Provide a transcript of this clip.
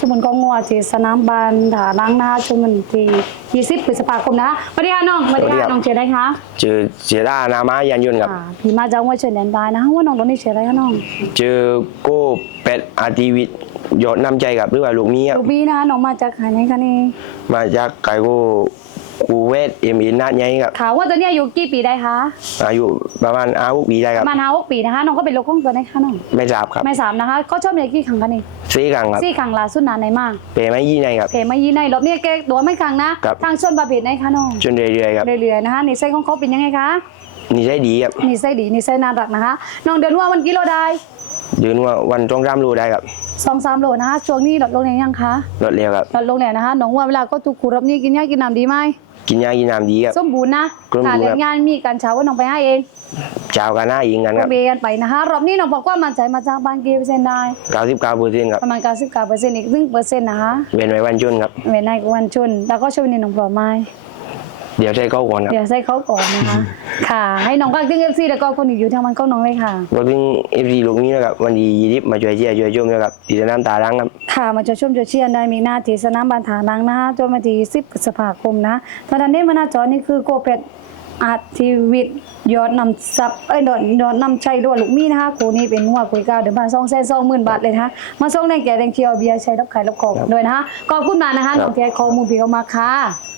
ชุมนุมกองงัวที่สนามบานถานังนะคะชุมนุมที่20พฤษภาคมนะสวัสดีค่ะน้องสวัสดีสวัสดีครัค่ะบน้องชื่ออะไรคะชื่อเสียด้านามายานยนต์ครับอ่าพี่มาจากวัดเชิญแดนได้นะคะว่าน้องตอนนี้ชื่ออะไรคะน้องชื่อโก้เป็ดอาร์ทีวิทยอดน้ำใจครับหรือว่าลูกนี้ครับลูกบี้นะคะน้องมาจากไหนคะนี่มาจากไก่โก้ กูเวทเอ็มอินนาดใหญ่ครับข่าวว่าตอนนี้อายุกี่ปีได้คะอายุประมาณอาวุปีได้ปครับระมาณห้าหกปีนะคะน้องก็เป็นลูกของตัวไหนคะน้องไม่ทราบครับไม่สามนะคะก็ชอบเมียกี่ครั้งคะนี่ซีกังครับสี่ครั้งล่าสุดนานไหนมากเปไม่ยี่ในครับเพไม่ยีในรอบนี้แกตัวไม่ครั้งนะครับทางชนประเภทไหนคะน้องจนเรื่อยๆครับเรื่อยๆนะคะนิสัยของเขาเป็นยังไงคะนี่ใช่ดีครับนิสัยดีนิสัยน่ารักนะคะน้องเดินว่าวันกิโลได้ เดินว่าวันต้องร่ำรู้ได้ครับสองสามโลนะคะช่วงนี้ลดลงหรือยังคะรถเร็วครับลดลงแล้วนะคะน้องว่าเวลาก็ทุกคูรับนี่กินยากินน้ำดีไหมกินยากินน้ำดีครับ สมบูรณ์นะสมบูรณ์ถ้าเรียครันบงานมีการเช้าว่าน้องไปให้เองเจ้ากันหน้ายิงกันคก็รับเบกันไปนะคะรอบนี้น้องบอกว่ามันใจมาจากบ้านกี่เปอร์เซ็นต์ได้99เปอร์เซ็นต์ครับประมาณ99เปอร์เซ็นต์อีกหนึ่งเปอร์เซ็นต์นะคะเว้นไว้วันจุนครับ เว้นในวันชนแล้วก็ช่วงนี้น้องพร้อมไหม เดี๋ยวใช้เขาก่อนครับเดี๋ยวใส่เขาก่อนนะคะ ค่ะ ให้น้องพักถึงเอฟซีแล้วก็คนอื่นอยู่ทางมันก็น้องเลยค่ะก็ถึงเอฟซีลูกนี้นะครับวันดียิบมาช่วยเชียร์ช่วยชมนะครับตีสนามตาดังครับ ค่ะมาจะชมจะเชียร์ได้มีหน้าที่สนามบานฐานังนะคะจนมาที่10พฤษภาคมนะตอนนี้มาหน้าจอนี่คือโกเป็ดอาร์ทีวิทยอดนำซับเอ้ยยอดยอดนำชัยด้วยลูกมีนะคะกูนี่เป็นหัวกุยก้าวเดี๋ยวมาสองแสนสองหมื่นบาทเลยนะคะมาส่งในแก่แดงเคียวเบียร์ใช้รับขายรับของด้วยนะคะขอบคุณมากนะคะน้องที่ให้ข้อมูลพี่เขามาค่ะ